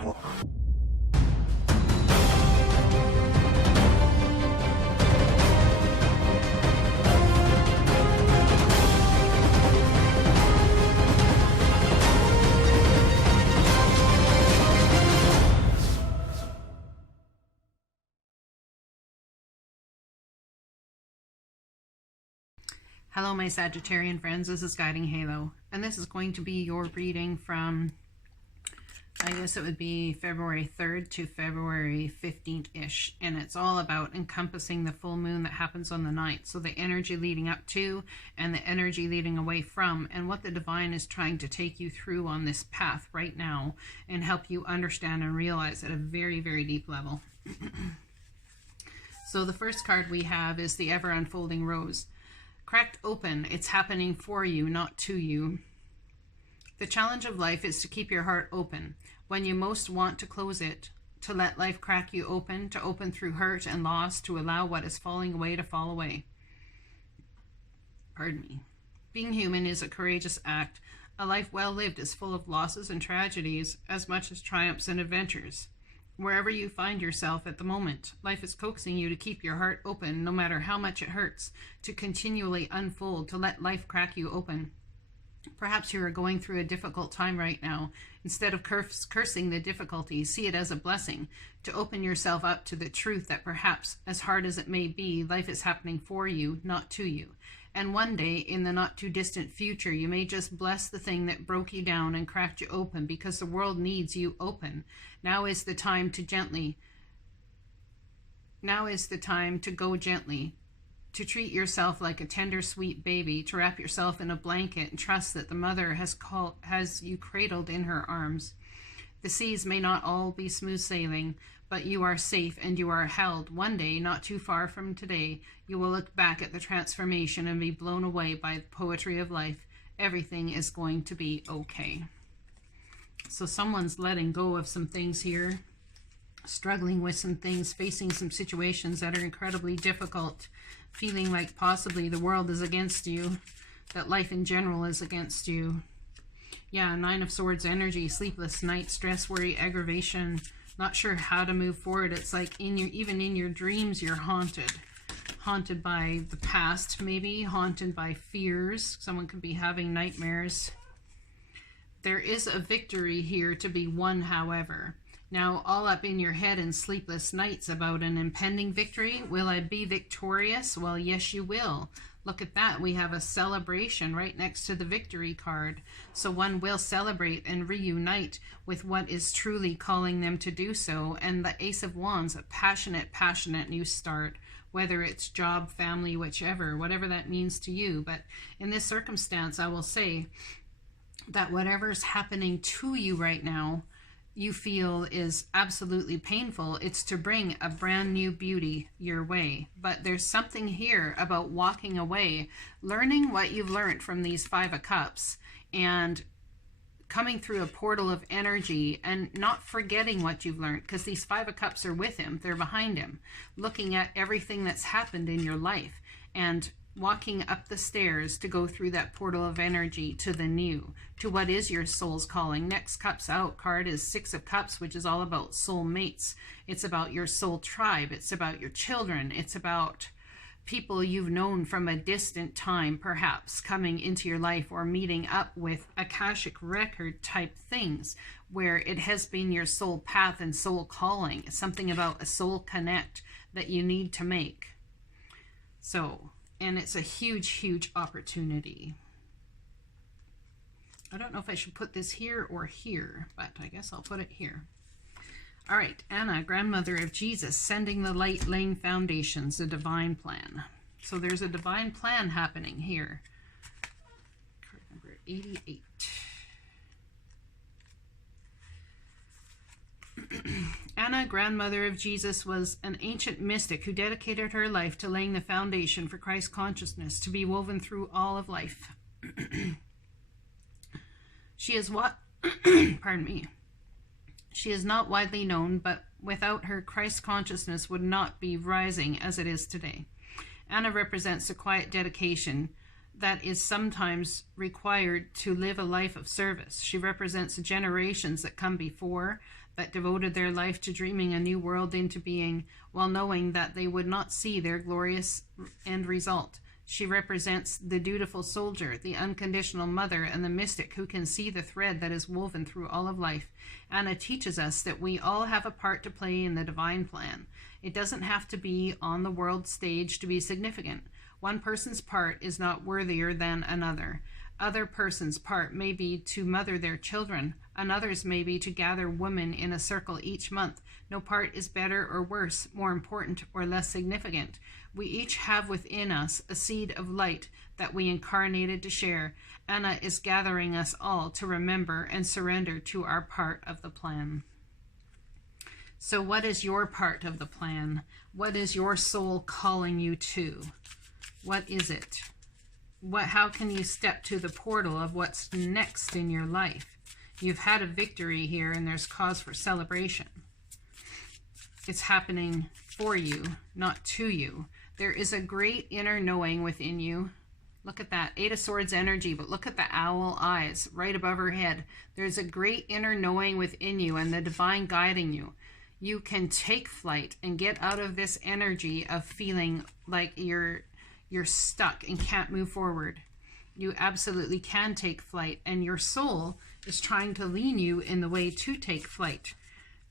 Hello my Sagittarian friends, this is Guiding Halo, and this is going to be your reading from, I guess it would be February 3rd to February 15th-ish, and it's all about encompassing the full moon that happens on the 9th, so the energy leading up to and the energy leading away from, and what the divine is trying to take you through on this path right now and help you understand and realize at a very, very deep level. So the first card we have is the Ever Unfolding Rose. Cracked open, it's happening for you, not to you. The challenge of life is to keep your heart open when you most want to close it, to let life crack you open, to open through hurt and loss, to allow what is falling away to fall away. Pardon me. Being human is a courageous act. A life well lived is full of losses and tragedies as much as triumphs and adventures. Wherever you find yourself at the moment, life is coaxing you to keep your heart open no matter how much it hurts, to continually unfold, to let life crack you open. Perhaps you are going through a difficult time right now. Instead of cursing the difficulty, see it as a blessing, to open yourself up to the truth that perhaps, as hard as it may be, life is happening for you, not to you. And one day, in the not too distant future, you may just bless the thing that broke you down and cracked you open, because the world needs you open. Now is the time to go gently, to treat yourself like a tender, sweet baby, to wrap yourself in a blanket and trust that the mother has you cradled in her arms. The seas may not all be smooth sailing, but you are safe and you are held. One day, not too far from today, you will look back at the transformation and be blown away by the poetry of life. Everything is going to be okay. So someone's letting go of some things here, struggling with some things, facing some situations that are incredibly difficult, feeling like possibly the world is against you, that life in general is against you. Yeah, 9 of Swords energy, sleepless nights, stress, worry, aggravation, not sure how to move forward. It's like even in your dreams you're haunted by the past, maybe haunted by fears. Someone could be having nightmares. There is a victory here to be won, however. Now, all up in your head in sleepless nights about an impending victory. Will I be victorious? Well, yes, you will. Look at that. We have a celebration right next to the victory card. So one will celebrate and reunite with what is truly calling them to do so. And the Ace of Wands, a passionate new start, whether it's job, family, whichever, whatever that means to you. But in this circumstance, I will say that whatever's happening to you right now, you feel is absolutely painful. It's to bring a brand new beauty your way. But there's something here about walking away, learning what you've learned from these 5 of Cups, and coming through a portal of energy and not forgetting what you've learned, because these 5 of Cups are with him. They're behind him, looking at everything that's happened in your life and walking up the stairs to go through that portal of energy to the new, to what is your soul's calling. Next Cups out card is 6 of Cups, which is all about soul mates. It's about your soul tribe. It's about your children. It's about people you've known from a distant time, perhaps coming into your life, or meeting up with Akashic record type things where it has been your soul path and soul calling. It's something about a soul connect that you need to make. So, and it's a huge opportunity. I don't know if I should put this here or here, but I guess I'll put it here. All right, Anna, grandmother of Jesus, sending the light, laying foundations, a divine plan. So there's a divine plan happening here. Card number 88. Anna, grandmother of Jesus, was an ancient mystic who dedicated her life to laying the foundation for Christ consciousness to be woven through all of life. She is what, pardon me, she is not widely known, but without her, Christ consciousness would not be rising as it is today. Anna represents a quiet dedication that is sometimes required to live a life of service. She represents the generations that come before, that devoted their life to dreaming a new world into being, while knowing that they would not see their glorious end result. She represents the dutiful soldier, the unconditional mother, and the mystic who can see the thread that is woven through all of life. Anna teaches us that we all have a part to play in the divine plan. It doesn't have to be on the world stage to be significant. One person's part is not worthier than another. Other person's part may be to mother their children. Another's may be to gather women in a circle each month. No part is better or worse, more important or less significant. We each have within us a seed of light that we incarnated to share. Anna is gathering us all to remember and surrender to our part of the plan. So what is your part of the plan? What is your soul calling you to? What is it? How can you step to the portal of what's next in your life? You've had a victory here, and there's cause for celebration. It's happening for you, not to you. There is a great inner knowing within you. Look at that, 8 of Swords energy, but look at the owl eyes right above her head. There's a great inner knowing within you and the divine guiding you. You can take flight and get out of this energy of feeling like you're stuck and can't move forward. You absolutely can take flight, and your soul is trying to lean you in the way to take flight.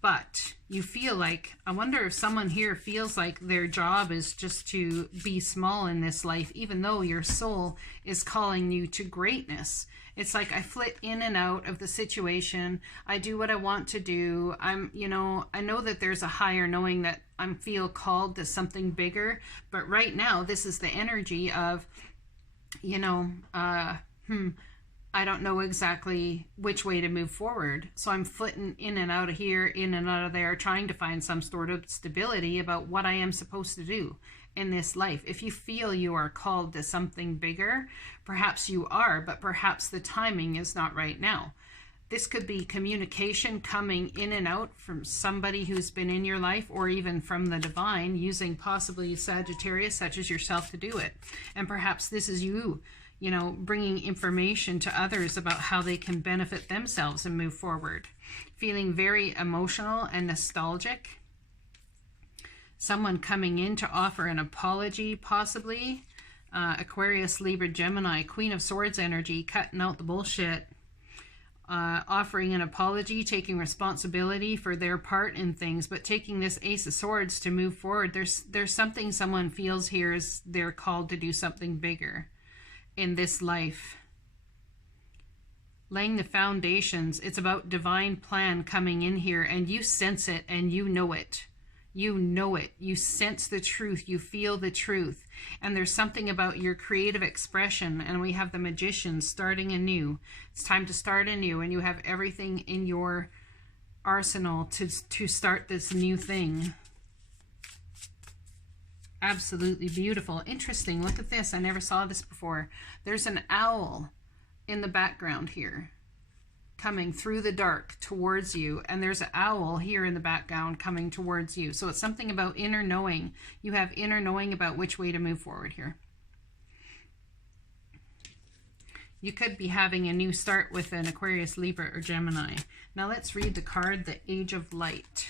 But you feel like, I wonder if someone here feels like their job is just to be small in this life, even though your soul is calling you to greatness. It's like I flit in and out of the situation. I do what I want to do. I know that there's a higher knowing that I feel called to something bigger. But right now, this is the energy of, I don't know exactly which way to move forward. So I'm flitting in and out of here, in and out of there, trying to find some sort of stability about what I am supposed to do in this life. If you feel you are called to something bigger, perhaps you are, but perhaps the timing is not right now. This could be communication coming in and out from somebody who's been in your life, or even from the divine, using possibly Sagittarius, such as yourself, to do it. And perhaps this is you, bringing information to others about how they can benefit themselves and move forward. Feeling very emotional and nostalgic. Someone coming in to offer an apology, possibly. Aquarius, Libra, Gemini, Queen of Swords energy, cutting out the bullshit. Offering an apology, taking responsibility for their part in things, but taking this Ace of Swords to move forward. There's something someone feels here is they're called to do something bigger in this life. Laying the foundations. It's about divine plan coming in here, and you sense it and you know it. You know it. You sense the truth. You feel the truth. And there's something about your creative expression. And we have the Magician starting anew. It's time to start anew. And you have everything in your arsenal to start this new thing. Absolutely beautiful. Interesting. Look at this. I never saw this before. There's an owl in the background here, coming through the dark towards you, and there's an owl here in the background coming towards you. So it's something about inner knowing. You have inner knowing about which way to move forward here. You could be having a new start with an Aquarius, Libra, or Gemini. Now let's read the card, the Age of Light.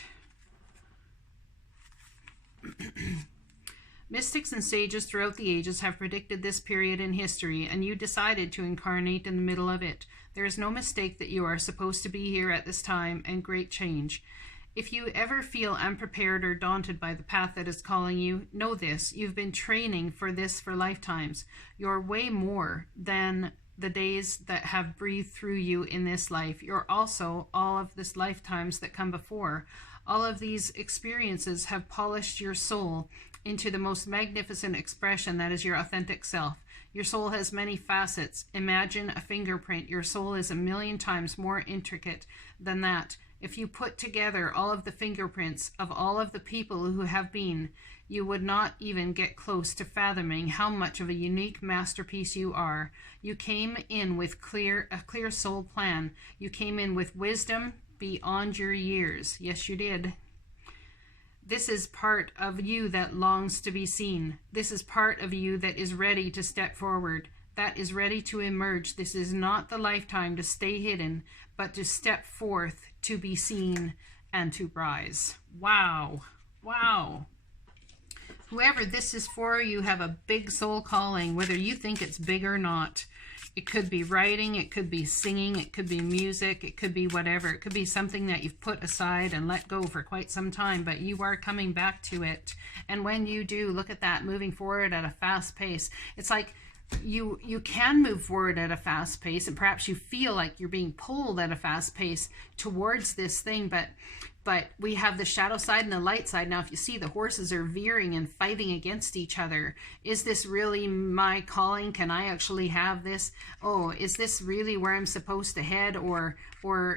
Mystics and sages throughout the ages have predicted this period in history, and you decided to incarnate in the middle of it. There is no mistake that you are supposed to be here at this time, and great change. If you ever feel unprepared or daunted by the path that is calling you, know this: you've been training for this for lifetimes. You're way more than the days that have breathed through you in this life. You're also all of this lifetimes that come before. All of these experiences have polished your soul into the most magnificent expression that is your authentic self. Your soul has many facets. Imagine a fingerprint. Your soul is 1,000,000 times more intricate than that. If you put together all of the fingerprints of all of the people who have been, you would not even get close to fathoming how much of a unique masterpiece you are. You came in with a clear soul plan. You came in with wisdom beyond your years. Yes, you did. This is part of you that longs to be seen. This is part of you that is ready to step forward. that is ready to emerge. This is not the lifetime to stay hidden, but to step forth, to be seen, and to rise. Wow. Wow. Whoever this is for, you have a big soul calling, whether you think it's big or not. It could be writing, it could be singing, it could be music, it could be whatever. It could be something that you've put aside and let go for quite some time, but you are coming back to it. And when you do, look at that, moving forward at a fast pace. It's like you can move forward at a fast pace, and perhaps you feel like you're being pulled at a fast pace towards this thing, but we have the shadow side and the light side. Now, if you see, the horses are veering and fighting against each other. Is this really my calling? Can I actually have this? Oh, is this really where I'm supposed to head? Or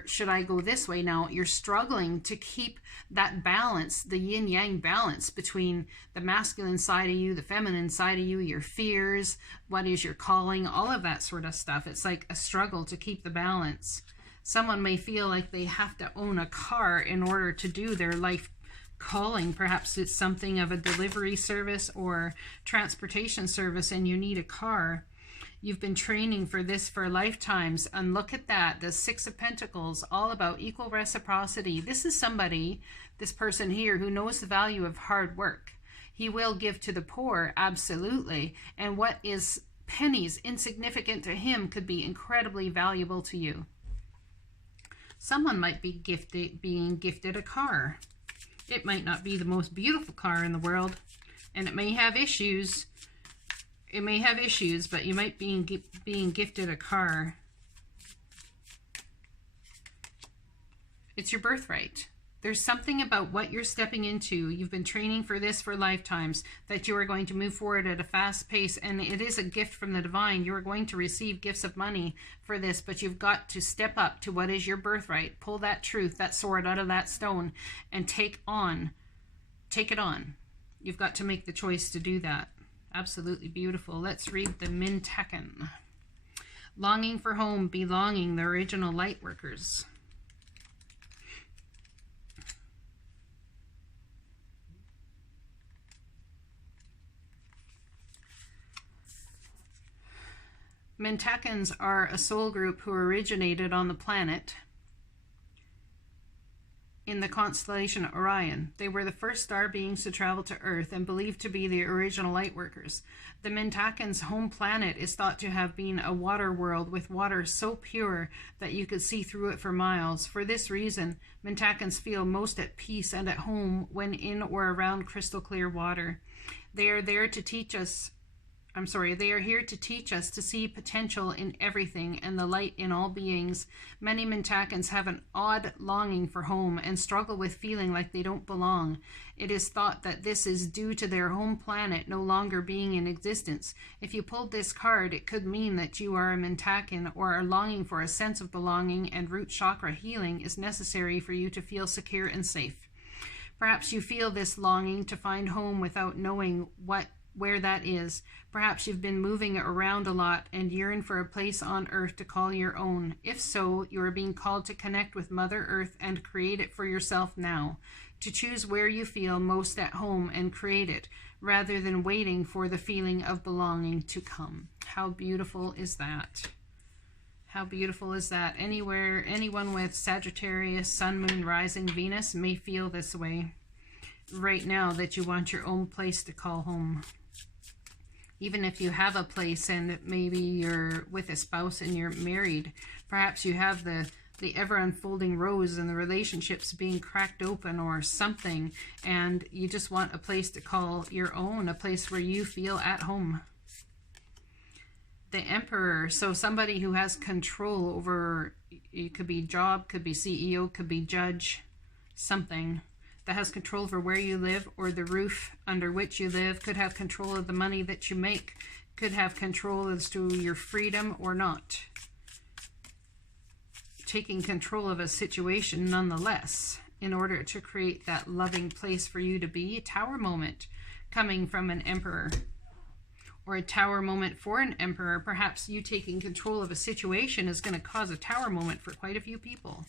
should I go this way? Now, you're struggling to keep that balance, the yin-yang balance between the masculine side of you, the feminine side of you, your fears, what is your calling, all of that sort of stuff. It's like a struggle to keep the balance. Someone may feel like they have to own a car in order to do their life calling. Perhaps it's something of a delivery service or transportation service and you need a car. You've been training for this for lifetimes. And look at that, the Six of Pentacles, all about equal reciprocity. This is somebody, this person here, who knows the value of hard work. He will give to the poor, absolutely. And what is pennies, insignificant to him, could be incredibly valuable to you. Someone might be being gifted a car. It might not be the most beautiful car in the world, and it may have issues. It may have issues, but you might be being gifted a car. It's your birthright. There's something about what you're stepping into. You've been training for this for lifetimes, that you are going to move forward at a fast pace, and it is a gift from the divine. You are going to receive gifts of money for this, but you've got to step up to what is your birthright. Pull that truth, that sword out of that stone, and take it on. You've got to make the choice to do that. Absolutely beautiful. Let's read the Mintakan. Longing for home, belonging, the original light workers. Mintakans are a soul group who originated on the planet in the constellation Orion. They were the first star beings to travel to Earth and believed to be the original light workers. The Mintakans' home planet is thought to have been a water world with water so pure that you could see through it for miles. For this reason, Mintakans feel most at peace and at home when in or around crystal clear water. They are here to teach us to see potential in everything and the light in all beings. Many Mintakans have an odd longing for home and struggle with feeling like they don't belong. It is thought that this is due to their home planet no longer being in existence. If you pulled this card, it could mean that you are a Mintakan or are longing for a sense of belonging, and root chakra healing is necessary for you to feel secure and safe. Perhaps you feel this longing to find home without knowing where that is. Perhaps you've been moving around a lot and yearn for a place on Earth to call your own. If so, you are being called to connect with Mother Earth and create it for yourself now. To choose where you feel most at home and create it, rather than waiting for the feeling of belonging to come. How beautiful is that? How beautiful is that? Anyone with Sagittarius, Sun, Moon, Rising, Venus may feel this way right now, that you want your own place to call home. Even if you have a place and maybe you're with a spouse and you're married, perhaps you have the ever unfolding rose and the relationships being cracked open or something, and you just want a place to call your own, a place where you feel at home. The Emperor, so somebody who has control over, it could be job, could be CEO, could be judge, something that has control over where you live or the roof under which you live, could have control of the money that you make, could have control as to your freedom or not. Taking control of a situation nonetheless in order to create that loving place for you to be. Tower moment coming from an Emperor, or a tower moment for an Emperor. Perhaps you taking control of a situation is going to cause a tower moment for quite a few people.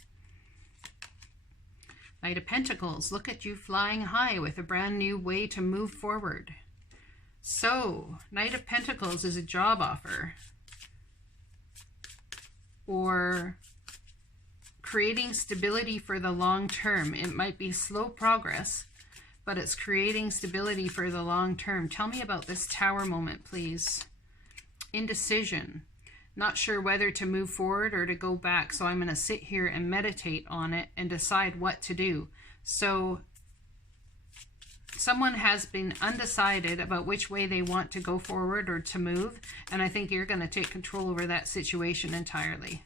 Knight of Pentacles, look at you flying high with a brand new way to move forward. So, Knight of Pentacles is a job offer. or creating stability for the long term. It might be slow progress, but it's creating stability for the long term. Tell me about this Tower moment, please. Indecision. Not sure whether to move forward or to go back, so I'm going to sit here and meditate on it and decide what to do. So someone has been undecided about which way they want to go forward or to move, and I think you're going to take control over that situation entirely.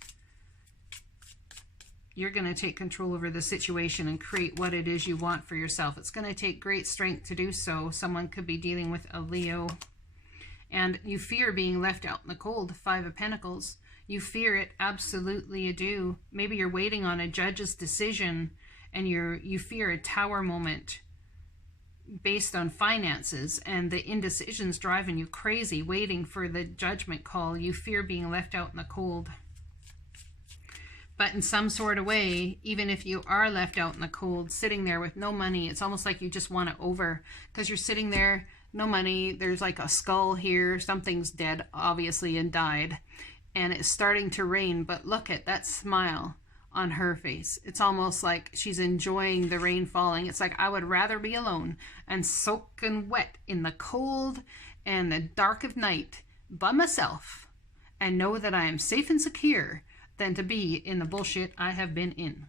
You're going to take control over the situation and create what it is you want for yourself. It's going to take great strength to do so. Someone could be dealing with a Leo. And you fear being left out in the cold. 5 of Pentacles. You fear it. Absolutely you do. Maybe you're waiting on a judge's decision and you fear a Tower moment based on finances, and the indecision's driving you crazy, waiting for the judgment call. You fear being left out in the cold. But in some sort of way, even if you are left out in the cold, sitting there with no money, it's almost like you just want it over, because you're sitting there, no money, there's like a skull here, something's dead, obviously, and died, and it's starting to rain, but look at that smile on her face. It's almost like she's enjoying the rain falling. It's like, I would rather be alone and soaking wet in the cold and the dark of night by myself and know that I am safe and secure than to be in the bullshit I have been in.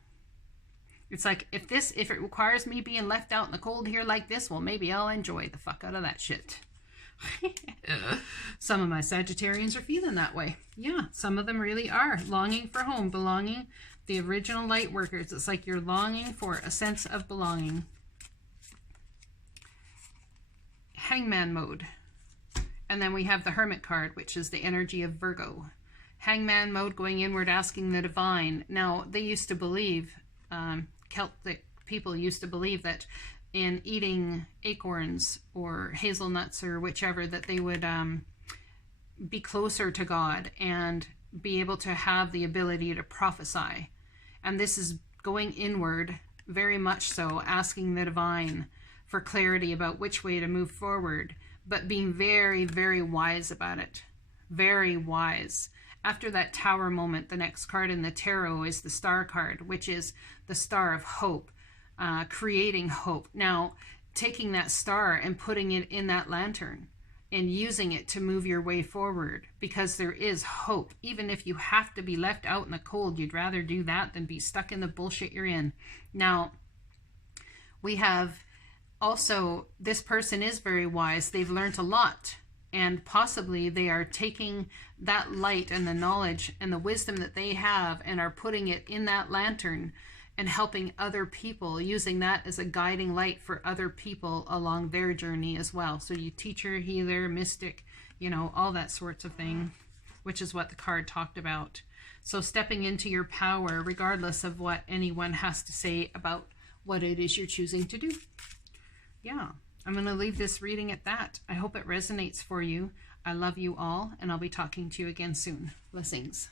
It's like, if it requires me being left out in the cold here like this, well, maybe I'll enjoy the fuck out of that shit. Some of my Sagittarians are feeling that way. Yeah, some of them really are. Longing for home, belonging. The original light workers. It's like you're longing for a sense of belonging. Hangman mode. And then we have the Hermit card, which is the energy of Virgo. Hangman mode, going inward, asking the divine. Now, they used to believe, Celtic people used to believe that in eating acorns or hazelnuts or whichever, that they would be closer to God and be able to have the ability to prophesy. And this is going inward, very much so, asking the divine for clarity about which way to move forward, but being very, very wise about it. Very wise. After that Tower moment, the next card in the tarot is the Star card, which is the Star of Hope, creating hope. Now, taking that star and putting it in that lantern and using it to move your way forward, because there is hope. Even if you have to be left out in the cold, you'd rather do that than be stuck in the bullshit you're in. Now, we have also, this person is very wise. They've learned a lot. And possibly they are taking that light and the knowledge and the wisdom that they have and are putting it in that lantern and helping other people, using that as a guiding light for other people along their journey as well. So you teacher, healer, mystic, you know, all that sorts of thing, which is what the card talked about. So stepping into your power, regardless of what anyone has to say about what it is you're choosing to do. Yeah. I'm going to leave this reading at that. I hope it resonates for you. I love you all, and I'll be talking to you again soon. Blessings.